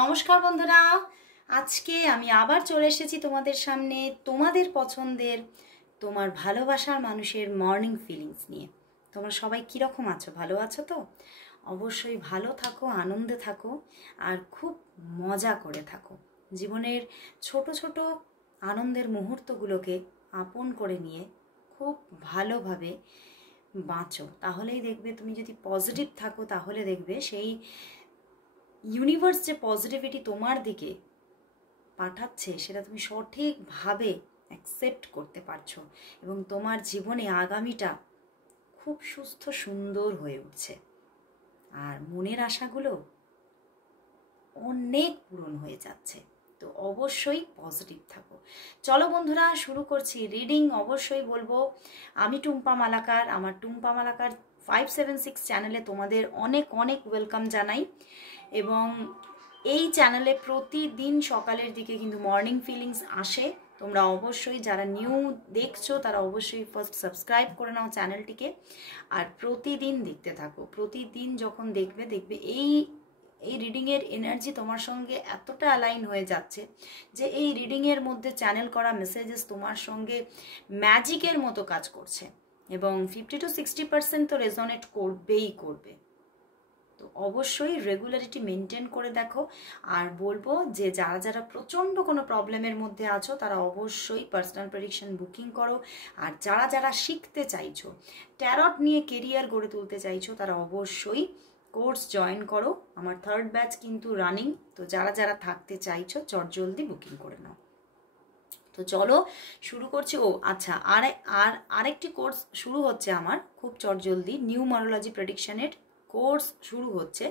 নমস্কার বন্ধুরা, আজকে আমি আবার চলে এসেছি তোমাদের সামনে তোমাদের পছন্দের তোমার ভালোবাসার মানুষের মর্নিং ফিলিংস নিয়ে। তোমরা সবাই কীরকম আছো? ভালো আছো তো? অবশ্যই ভালো থাকো, আনন্দে থাকো আর খুব মজা করে থাকো। জীবনের ছোট ছোট আনন্দের মুহূর্তগুলোকে আপন করে নিয়ে খুব ভালোভাবে বাঁচো। তাহলেই দেখবে, তুমি যদি পজিটিভ থাকো তাহলে দেখবে সেই ইউনিভার্স যে পজিটিভিটি তোমার দিকে পাঠাচ্ছে সেটা তুমি সঠিকভাবে অ্যাকসেপ্ট করতে পারছো এবং তোমার জীবনে আগামীটা খুব সুস্থ সুন্দর হয়ে উঠছে আর মনের আশাগুলো অনেক পূরণ হয়ে যাচ্ছে। তো অবশ্যই পজিটিভ থাকো। চলো বন্ধুরা, শুরু করছি রিডিং। অবশ্যই বলবো, আমি টুম্পা মালাকার, আমার টুম্পা মালাকার 576 চ্যানেলে তোমাদের অনেক অনেক ওয়েলকাম জানাই। এবং এই চ্যানেলে প্রতিদিন সকালের দিকে কিন্তু মর্নিং ফিলিংস আসে। তোমরা অবশ্যই যারা নিউ দেখছো তারা অবশ্যই ফার্স্ট সাবস্ক্রাইব করে নাও চ্যানেলটিকে আর প্রতিদিন দেখতে থাকো। প্রতিদিন যখন দেখবে এই রিডিংয়ের এনার্জি তোমার সঙ্গে এতটা অ্যালাইন হয়ে যাচ্ছে যে এই রিডিংয়ের মধ্যে চ্যানেল করা মেসেজেস তোমার সঙ্গে ম্যাজিকের মতো কাজ করছে এবং 50 to 60% তো রেজোনেট করবেই করবে। তো অবশ্যই রেগুলারিটি মেনটেন করে দেখো। আর বলবো যে যারা যারা প্রচণ্ড কোনো প্রবলেমের মধ্যে আছো তারা অবশ্যই পার্সোনাল প্রেডিকশন বুকিং করো। আর যারা যারা শিখতে চাইছো, ট্যারট নিয়ে কেরিয়ার গড়ে তুলতে চাইছো, তারা অবশ্যই কোর্স জয়েন করো। আমার 3rd ব্যাচ কিন্তু রানিং। তো যারা যারা থাকতে চাইছো চটজলদি বুকিং করে নাও। তো চলো শুরু করছি। আচ্ছা, আরেকটি কোর্স শুরু হচ্ছে আমার খুব চটজলদি। নিউমারোলজি প্রেডিকশনের কোর্স শুরু হচ্ছে,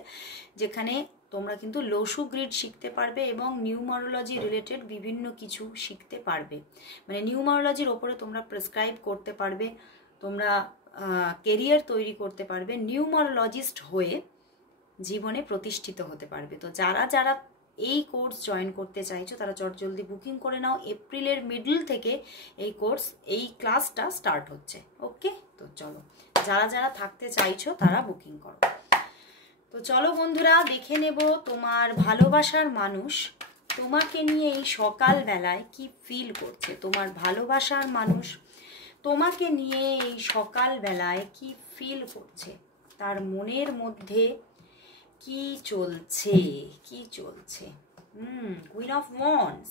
যেখানে তোমরা কিন্তু লোসু গ্রিড শিখতে পারবে এবং নিউমারোলজি রিলেটেড বিভিন্ন কিছু শিখতে পারবে। মানে নিউমারোলজির ওপরে তোমরা প্রেসক্রাইব করতে পারবে, তোমরা কেরিয়ার তৈরি করতে পারবে, নিউমারোলজিস্ট হয়ে জীবনে প্রতিষ্ঠিত হতে পারবে। তো যারা যারা এই কোর্স জয়েন করতে চাইছো তারা চটজলদি বুকিং করে নাও। এপ্রিলের মিডল থেকে এই ক্লাসটা স্টার্ট হচ্ছে। ওকে, তো চলো যারা যারা থাকতে চাইছো তারা বুকিং করো। তো চলো বন্ধুরা, দেখে নেব তোমার ভালোবাসার মানুষ তোমাকে নিয়ে এই সকালবেলায় কি ফিল করছে। তোমার ভালোবাসার মানুষ তোমাকে নিয়ে এই সকালবেলায় কি ফিল করছে, তার মনের মধ্যে কি চলছে। Queen of wands,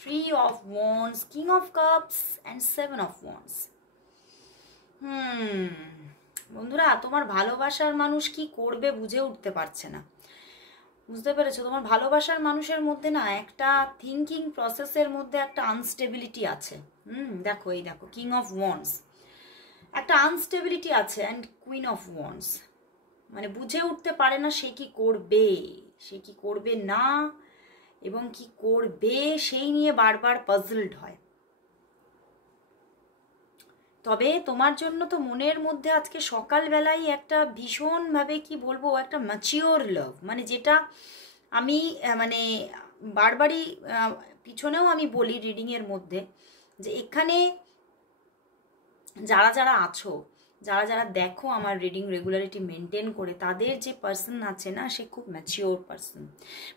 3 of wands, king of cups and 7 of wands। বন্ধুরা, তোমার ভালোবাসার মানুষ কি করবে বুঝে উঠতে পারছে না। বুঝতে পেরেছো? তোমার ভালোবাসার মানুষের মধ্যে না একটা থিঙ্কিং প্রসেসের মধ্যে একটা আনস্টেবিলিটি আছে। দেখো, এই দেখো, কিং অফ ওয়ান্ডস, একটা আনস্টেবিলিটি আছে অ্যান্ড কুইন অফ ওয়ান্ডস। মানে বুঝে উঠতে পারে না সে কি করবে না এবং কি করবে সেই নিয়ে বারবার পাজলড হয়। তবে তোমার জন্য তো মনের মধ্যে আজকে সকালবেলায় একটা ভীষণভাবে কি বলবো, একটা ম্যাচিওর লাভ, মানে যেটা আমি মানে বারবারই পিছনেও আমি বলি রিডিংয়ের মধ্যে যে এখানে যারা যারা আছো, যারা যারা দেখো আমার রিডিং রেগুলারিটি মেনটেন করে, তাদের যে পার্সন আছে না, সে খুব ম্যাচিওর পার্সন।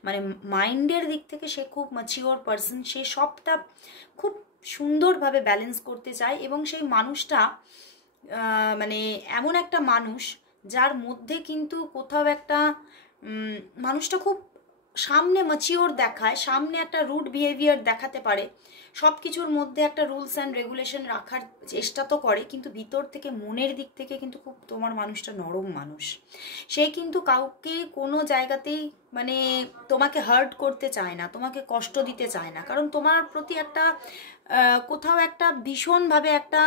মানে মাইন্ডের দিক থেকে সে খুব ম্যাচিওর পার্সন। সে সবটা খুব সুন্দরভাবে ব্যালেন্স করতে চায় এবং সেই মানুষটা মানে এমন একটা মানুষ যার মধ্যে কিন্তু কোথাও একটা মানুষটা খুব সামনে ম্যাচিওর দেখায়, সামনে একটা রুড বিহেভিয়ার দেখাতে পারে, সব কিছুর মধ্যে একটা রুলস অ্যান্ড রেগুলেশন রাখার চেষ্টা তো করে, কিন্তু ভিতর থেকে মনের দিক থেকে কিন্তু খুব তোমার মানুষটা নরম মানুষ। সে কিন্তু কাউকে কোনো জায়গাতেই মানে তোমাকে হার্ট করতে চায় না, তোমাকে কষ্ট দিতে চায় না, কারণ তোমার প্রতি একটা কোথাও একটা ভীষণভাবে একটা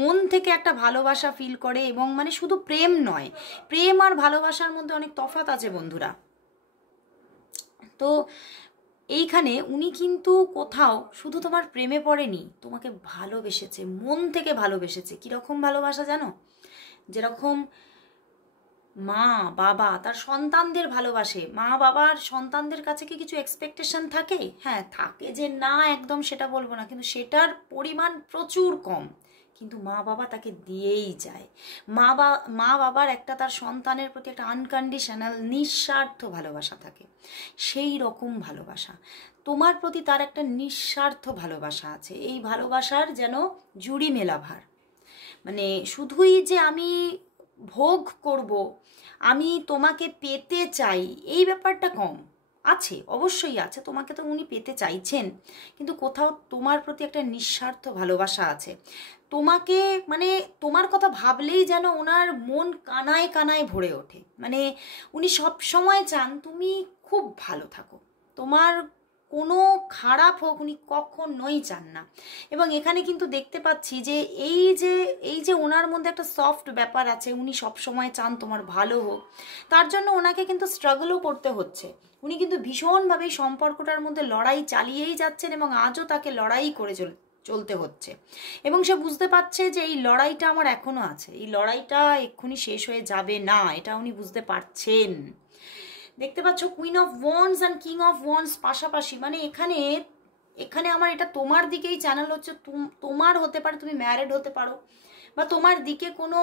মন থেকে একটা ভালোবাসা ফিল করে। এবং মানে শুধু প্রেম নয়, প্রেম আর ভালোবাসার মধ্যে অনেক তফাৎ আছে বন্ধুরা। তো এইখানে উনি কিন্তু কোথাও শুধু তোমার প্রেমে পড়েনি, তোমাকে ভালোবেসেছে, মন থেকে ভালোবেসেছে। কীরকম ভালোবাসা জানো? যেরকম মা বাবা তার সন্তানদের ভালোবাসে, মা বাবার সন্তানদের কাছে কি কিছু এক্সপেকটেশন থাকে? হ্যাঁ থাকে, যে না একদম সেটা বলবো না, কিন্তু সেটার পরিমাণ প্রচুর কম। কিন্তু মা বাবা তাকে দিয়েই যায়। মা বাবার একটা তার সন্তানের প্রতি একটা আনকন্ডিশনাল নিঃস্বার্থ ভালোবাসা থাকে, সেই রকম ভালোবাসা তোমার প্রতি তার একটা নিঃস্বার্থ ভালোবাসা আছে। এই ভালোবাসার যেন জুড়ি মেলা ভার, মানে শুধুই যে আমি ভোগ করব, আমি তোমাকে পেতে চাই, এই ব্যাপারটা কম আছে, অবশ্যই আছে, তোমাকে তো উনি পেতে চাইছেন, কিন্তু কোথাও তোমার প্রতি একটা নিঃস্বার্থ ভালোবাসা আছে। তোমাকে মানে তোমার কথা ভাবলেই যেন ওনার মন কানায় কানায় ভরে ওঠে, মানে উনি সব সময় চান তুমি খুব ভালো থাকো, তোমার কোনো খারাপ হোক উনি কখনোই চান না। এবং এখানে কিন্তু দেখতে পাচ্ছি যে এই যে ওনার মধ্যে একটা সফট ব্যাপার আছে, উনি সব সময় চান তোমার ভালো হোক, তার জন্য ওনাকে কিন্তু স্ট্রাগলও করতে হচ্ছে। উনি কিন্তু ভীষণভাবে সম্পর্কটার মধ্যে লড়াই চালিয়েই যাচ্ছেন এবং আজও তাকে লড়াই করে চলতে হচ্ছে। এবং সে বুঝতে পারছে যে এই লড়াইটা আমার এখনো আছে, এই লড়াইটা এক্ষুনি শেষ হয়ে যাবে না, এটা উনি বুঝতে পারছেন। দেখতে পাচ্ছ queen of wands and king of wands পাশাপাশি, মানে এখানে আমার এটা তোমার দিকেই চ্যানেল হচ্ছে, তোমার হতে পারে, তুমি ম্যারিড হতে পারো, বা তোমার দিকে কোনো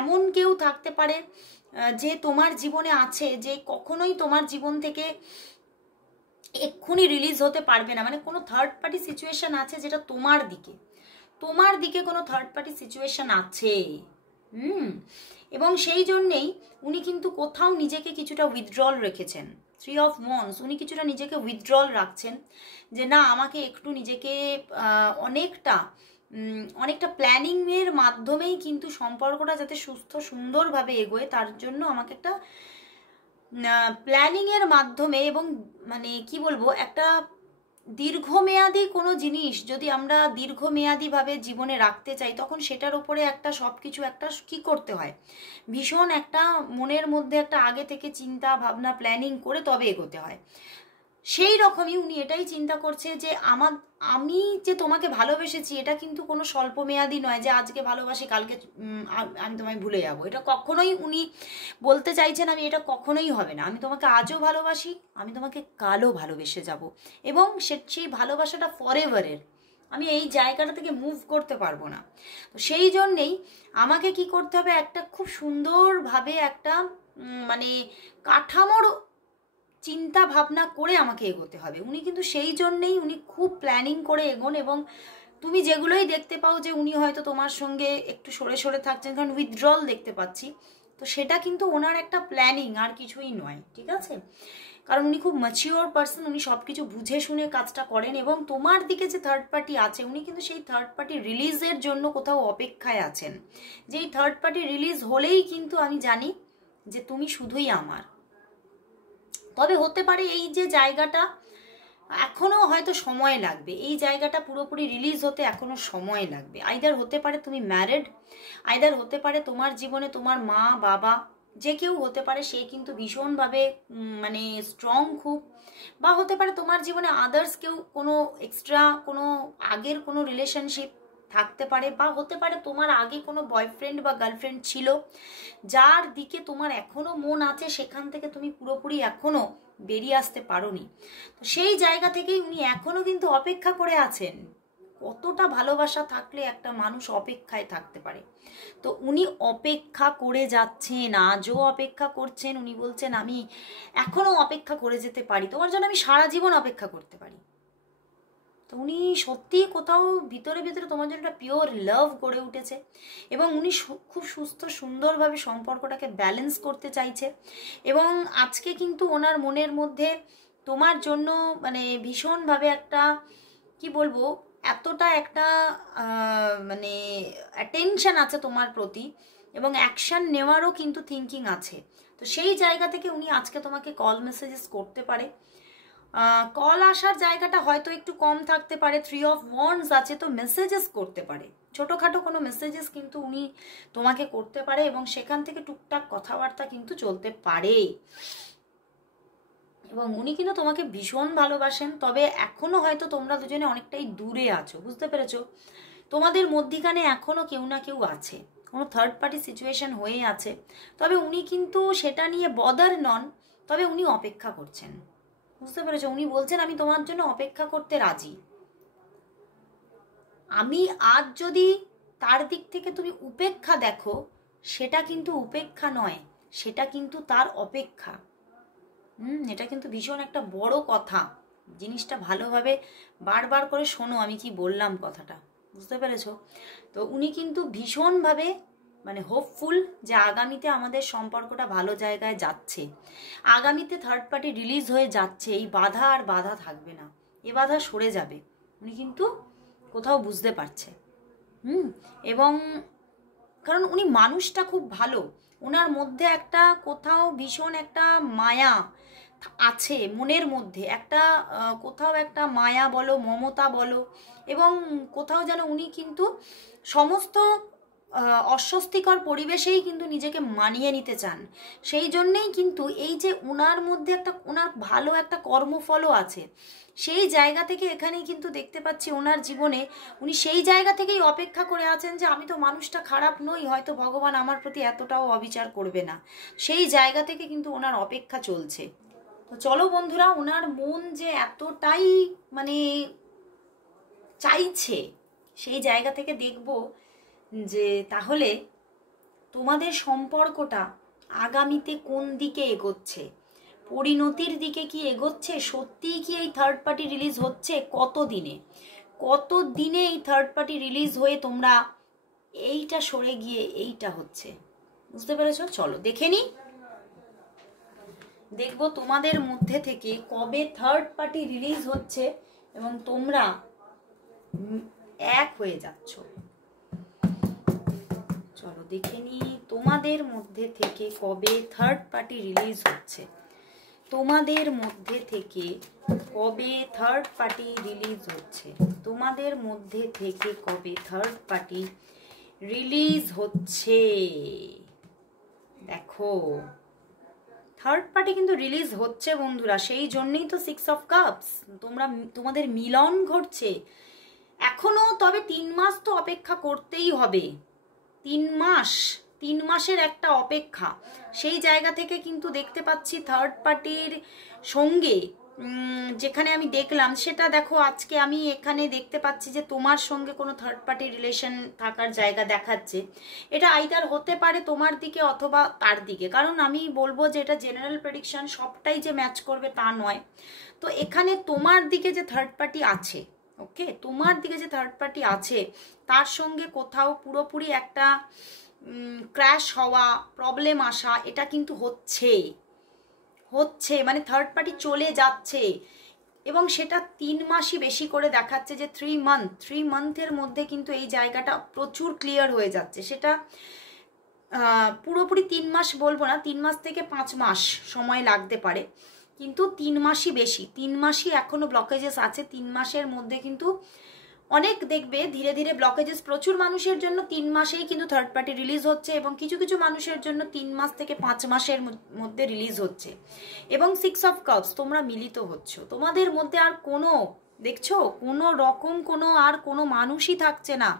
এমন কেউ থাকতে পারে যে তোমার জীবনে আছে, যে কখনোই তোমার জীবন থেকে এক্ষুনি রিলিজ হতে পারবে না, মানে কোনো থার্ড পার্টি সিচুয়েশন আছে যেটা তোমার দিকে কোনো থার্ড পার্টি সিচুয়েশন আছে। এবং সেই জন্যেই উনি কিন্তু কোথাও নিজেকে কিছুটা উইথড্রল রেখেছেন। 3 অফ ওয়ান্ডস, উনি কিছুটা নিজেকে উইথড্রল রাখছেন, যে না আমাকে একটু নিজেকে অনেকটা প্ল্যানিংয়ের মাধ্যমেই কিন্তু সম্পর্কটা যাতে সুস্থ সুন্দরভাবে এগোয়, তার জন্য আমাকে একটা প্ল্যানিংয়ের মাধ্যমে, এবং মানে কি বলবো, একটা দীর্ঘমেয়াদী কোনো জিনিস যদি আমরা দীর্ঘমেয়াদীভাবে জীবনে রাখতে চাই, তখন সেটার উপরে একটা সব কিছু একটা কি করতে হয়, ভীষণ একটা মনের মধ্যে একটা আগে থেকে চিন্তা ভাবনা প্ল্যানিং করে তবে এগোতে হয়। সেই রকমই উনি এটাই চিন্তা করছে যে আমি যে তোমাকে ভালোবেসেছি এটা কিন্তু কোনো স্বল্প মেয়াদী নয়, যে আজকে ভালোবাসি কালকে আমি তোমায় ভুলে যাবো, এটা কখনোই উনি বলতে চাইছেন আমি এটা কখনোই হবে না, আমি তোমাকে আজও ভালোবাসি, আমি তোমাকে কালও ভালোবেসে যাব, এবং সেই ভালোবাসাটা ফরএভারের, আমি এই জায়গাটা থেকে মুভ করতে পারবো না। তো সেই জন্যেই আমাকে কি করতে হবে, একটা খুব সুন্দরভাবে একটা মানে কাঠামোর চিন্তা ভাবনা করে আমাকে এগোতে হবে। উনি কিন্তু সেই জন্যেই উনি খুব প্ল্যানিং করে এগোন, এবং তুমি যেগুলোই দেখতে পাও যে উনি হয়তো তোমার সঙ্গে একটু সরে সরে থাকছেন, কারণ উইথড্রল দেখতে পাচ্ছি, তো সেটা কিন্তু ওনার একটা প্ল্যানিং, আর কিছুই নয়, ঠিক আছে? কারণ উনি খুব ম্যাচিওর পার্সন, উনি সব কিছু বুঝে শুনে কাজটা করেন, এবং তোমার দিকে যে থার্ড পার্টি আছে উনি কিন্তু সেই থার্ড পার্টি রিলিজের জন্য কোথাও অপেক্ষায় আছেন, যে এই থার্ড পার্টি রিলিজ হলেই কিন্তু আমি জানি যে তুমি শুধুই আমার। তবে হতে পারে এই যে জায়গাটা এখনো হয়তো সময় লাগবে, এই জায়গাটা পুরোপুরি রিলিজ হতে এখনো সময় লাগবে। আইদার হতে পারে তুমি ম্যারিড, আইদার হতে পারে তোমার জীবনে তোমার মা বাবা, যে কেউ হতে পারে, সে কিন্তু ভীষণভাবে মানে স্ট্রং খুব, বা হতে পারে তোমার জীবনে আদার্স কেউ কোনো এক্সট্রা কোনো আগের কোনো রিলেশনশিপ থাকতে পারে, বা হতে পারে তোমার আগে কোনো বয়ফ্রেন্ড বা গার্লফ্রেন্ড ছিল যার দিকে তোমার এখনো মন আছে, সেখান থেকে তুমি পুরোপুরি এখনো বেরিয়ে আসতে পারোনি। তো সেই জায়গা থেকেই উনি এখনো কিন্তু অপেক্ষা করে আছেন। কতটা ভালোবাসা থাকলে একটা মানুষ অপেক্ষায় থাকতে পারে, তো উনি অপেক্ষা করে যাচ্ছেন, আজও অপেক্ষা করছেন। উনি বলছেন আমি এখনো অপেক্ষা করে যেতে পারি, তোমার জন্য আমি সারা জীবন অপেক্ষা করতে পারি। তো উনি সত্যি কোথাও ভিতরে ভিতরে তোমার জন্য একটা পিওর লাভ গড়ে উঠেছে, এবং উনি খুব সুস্থ সুন্দরভাবে সম্পর্কটাকে ব্যালেন্স করতে চাইছে। এবং আজকে কিন্তু ওনার মনের মধ্যে তোমার জন্য মানে ভীষণভাবে একটা কি বলবো, এতটা একটা মানে অ্যাটেনশন আছে তোমার প্রতি, এবং অ্যাকশন নেওয়ারও কিন্তু থিঙ্কিং আছে। তো সেই জায়গা থেকে উনি আজকে তোমাকে কল মেসেজেস করতে পারে, কল আসার জায়গাটা হয়তো একটু কম থাকতে পারে, 3 অফ ওয়ান্ডস আছে, তো মেসেজেস করতে পারে, ছোটোখাটো কোনো মেসেজেস কিন্তু উনি তোমাকে করতে পারে, এবং সেখান থেকে টুকটাক কথাবার্তা কিন্তু চলতে পারে। এবং উনি কিন্তু তোমাকে ভীষণ ভালোবাসেন, তবে এখনো হয়তো তোমরা দুজনে অনেকটাই দূরে আছো, বুঝতে পেরেছো? তোমাদের মধ্যিখানে এখনো কেউ না কেউ আছে, কোনো থার্ড পার্টি সিচুয়েশন হয়ে আছে, তবে উনি কিন্তু সেটা নিয়ে বদার নন, তবে উনি অপেক্ষা করছেন, বুঝতে পেরেছো? উনি বলছেন আমি তোমার জন্য অপেক্ষা করতে রাজি, আমি আজ যদি তার দিক থেকে তুমি উপেক্ষা দেখো, সেটা কিন্তু উপেক্ষা নয়, সেটা কিন্তু তার অপেক্ষা। এটা কিন্তু ভীষণ একটা বড় কথা, জিনিসটা ভালোভাবে বারবার করে শোনো আমি কি বললাম কথাটা, বুঝতে পেরেছো? তো উনি কিন্তু ভীষণভাবে মানে হোপফুল যে আগামীতে আমাদের সম্পর্কটা ভালো জায়গায় যাচ্ছে, আগামীতে থার্ড পার্টি রিলিজ হয়ে যাচ্ছে, এই বাধা আর বাধা থাকবে না, এ বাধা সরে যাবে, উনি কিন্তু কোথাও বুঝতে পারছে। এবং কারণ উনি মানুষটা খুব ভালো, ওনার মধ্যে একটা কোথাও ভীষণ একটা মায়া আছে, মনের মধ্যে একটা কোথাও একটা মায়া বলো, মমতা বলো, এবং কোথাও যেন উনি কিন্তু সমস্ত অস্বস্তিকর পরিবেশেই কিন্তু নিজেকে মানিয়ে নিতে চান। সেই জন্যেই কিন্তু এই যে ওনার মধ্যে একটা ওনার ভালো একটা কর্মফলও আছে, সেই জায়গা থেকে এখানেই কিন্তু দেখতে পাচ্ছি ওনার জীবনে উনি সেই জায়গা থেকেই অপেক্ষা করে আছেন যে আমি তো মানুষটা খারাপ নই, হয়তো ভগবান আমার প্রতি এতটাও অবিচার করবে না, সেই জায়গা থেকে কিন্তু ওনার অপেক্ষা চলছে। তো চলো বন্ধুরা, ওনার মন যে এতটাই মানে চাইছে, সেই জায়গা থেকে দেখব যে তাহলে তোমাদের সম্পর্কটা আগামীতে কোন দিকে এগোচ্ছে, পরিণতির দিকে কি এগোচ্ছে, সত্যিই কি এই থার্ড পার্টি রিলিজ হচ্ছে, কত দিনে এই থার্ড পার্টি রিলিজ হয়ে তোমরা এইটা সরে গিয়ে এইটা হচ্ছে, বুঝতে পেরেছো? চলো দেখে নি, দেখবো তোমাদের মধ্যে থেকে কবে থার্ড পার্টি রিলিজ হচ্ছে এবং তোমরা এক হয়ে যাচ্ছ। চলো দেখে নি তোমাদের মধ্যে থেকে কবে থার্ড পার্টি রিলিজ হচ্ছে, তোমাদের মধ্যে থেকে কবে থার্ড পার্টি রিলিজ হচ্ছে, তোমাদের মধ্যে থেকে কবে থার্ড পার্টি রিলিজ হচ্ছে। দেখো থার্ড পার্টি কিন্তু রিলিজ হচ্ছে বন্ধুরা, সেই জন্যই তো 6 অফ কাপস, তোমাদের মিলন ঘটছে এখনো, তবে 3 মাস তো অপেক্ষা করতেই হবে, 3 মাসের একটা অপেক্ষা। সেই জায়গা থেকে কিন্তু দেখতে পাচ্ছি থার্ড পার্টির সঙ্গে যেখানে আমি দেখলাম সেটা দেখো, আজকে আমি এখানে দেখতে পাচ্ছি যে তোমার সঙ্গে কোনো থার্ড পার্টি রিলেশন থাকার জায়গা দেখাচ্ছে। এটা আইদার হতে পারে তোমার দিকে অথবা তার দিকে, কারণ আমি বলবো যে এটা জেনারেল প্রেডিকশন, সবটাই যে ম্যাচ করবে তা নয়। তো এখানে তোমার দিকে যে থার্ড পার্টি আছে, ওকে, তোমার দিকে যে থার্ড পার্টি আছে তার সঙ্গে কোথাও পুরোপুরি একটা ক্র্যাশ হওয়া, প্রবলেম আসা, এটা কিন্তু হচ্ছে, মানে থার্ড পার্টি চলে যাচ্ছে, এবং সেটা 3 মাসই বেশি করে দেখাচ্ছে যে 3 মান্থের মধ্যে কিন্তু এই জায়গাটা প্রচুর ক্লিয়ার হয়ে যাচ্ছে। সেটা পুরোপুরি 3 মাস বলবো না, 3 মাস থেকে 5 মাস সময় লাগতে পারে, কিন্তু 3 মাসই বেশি, 3 মাসই এখনো ব্লকেজেস আছে। 3 মাসের মধ্যে কিন্তু অনেক দেখবে ধীরে ধীরে ব্লকেজেস, প্রচুর মানুষের জন্য 3 মাসেই কিন্তু থার্ড পার্টি রিলিজ হচ্ছে, এবং কিছু কিছু মানুষের জন্য 3 মাস থেকে 5 মাসের মধ্যে রিলিজ হচ্ছে। এবং 6 অফ কাপস, তোমরা মিলিত হচ্ছ, তোমাদের মধ্যে আর কোনো দেখছো কোনো রকম কোনো মানুষই থাকছে না,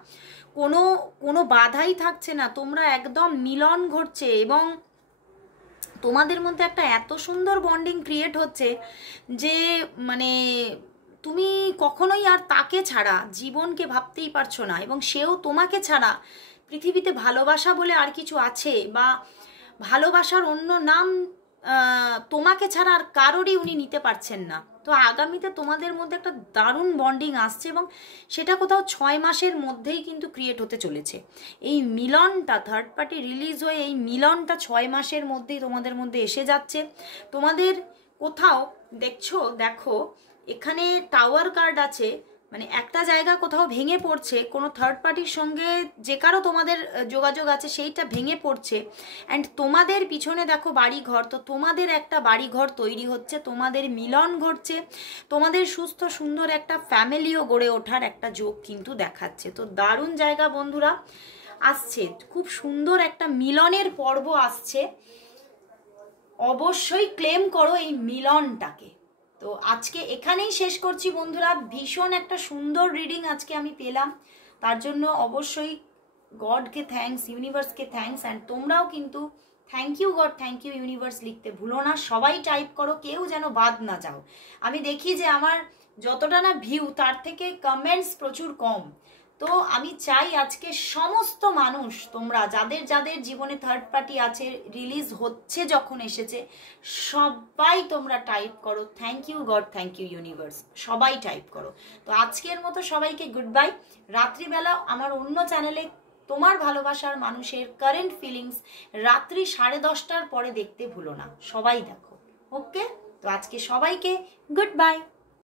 কোনো বাধাই থাকছে না, তোমরা একদম মিলন ঘটছে, এবং তোমাদের মধ্যে একটা এত সুন্দর বন্ডিং ক্রিয়েট হচ্ছে যে মানে তুমি কখনোই আর তাকে ছাড়া জীবনকে ভাবতেই পারছো না, এবং সেও তোমাকে ছাড়া পৃথিবীতে ভালোবাসা বলে আর কিছু আছে, বা ভালোবাসার অন্য নাম তোমাকে ছাড়া আর কারোরই উনি নিতে পারছেন না। তো আগামীতে তোমাদের মধ্যে একটা দারুণ বন্ডিং আসছে, এবং সেটা কোথাও 6 মাসের মধ্যেই কিন্তু ক্রিয়েট হতে চলেছে। এই মিলনটা থার্ড পার্টি রিলিজ হয়ে এই মিলনটা 6 মাসের মধ্যেই তোমাদের মধ্যে এসে যাচ্ছে। তোমাদের কোথাও দেখো এখানে টাওয়ার কার্ড আছে, মানে একটা জায়গা কোথাও ভেঙে পড়ছে, কোনো থার্ড পার্টির সঙ্গে যে কারো তোমাদের যোগাযোগ আছে সেইটা ভেঙে পড়ছে, অ্যান্ড তোমাদের পিছনে দেখো বাড়িঘর, তো তোমাদের একটা বাড়িঘর তৈরি হচ্ছে, তোমাদের মিলন ঘটছে, তোমাদের সুস্থ সুন্দর একটা ফ্যামিলিও গড়ে ওঠার একটা যোগ কিন্তু দেখাচ্ছে। তো দারুণ জায়গা বন্ধুরা আসছে, খুব সুন্দর একটা মিলনের পর্ব আসছে, অবশ্যই ক্লেম করো এই মিলনটাকে। তো আজকে এখানেই শেষ করছি বন্ধুরা, ভীষণ একটা সুন্দর রিডিং আজকে আমি পেলাম, তার জন্য অবশ্যই গডকে থ্যাঙ্কস, ইউনিভার্সকে থ্যাঙ্কস, অ্যান্ড তোমরাও কিন্তু thank you God, thank you universe লিখতে ভুলো না, সবাই টাইপ করো, কেউ যেন বাদ না যাও। আমি দেখি যে আমার যতটা না ভিউ তার থেকে কমেন্টস প্রচুর কম, তো আমি চাই আজকে সমস্ত মানুষ, তোমরা যাদের যাদের জীবনে থার্ড পার্টি আছে, রিলিজ হচ্ছে যখন এসেছে, সবাই তোমরা টাইপ করো thank you God, thank you universe, সবাই টাইপ করো। তো আজকের মতো সবাইকে গুড বাই। রাত্রিবেলা আমার অন্য চ্যানেলে তোমার ভালোবাসার মানুষের কারেন্ট ফিলিংস রাত্রি 10:30টার পরে দেখতে ভুলো না, সবাই দেখো। ওকে, তো আজকে সবাইকে গুড বাই।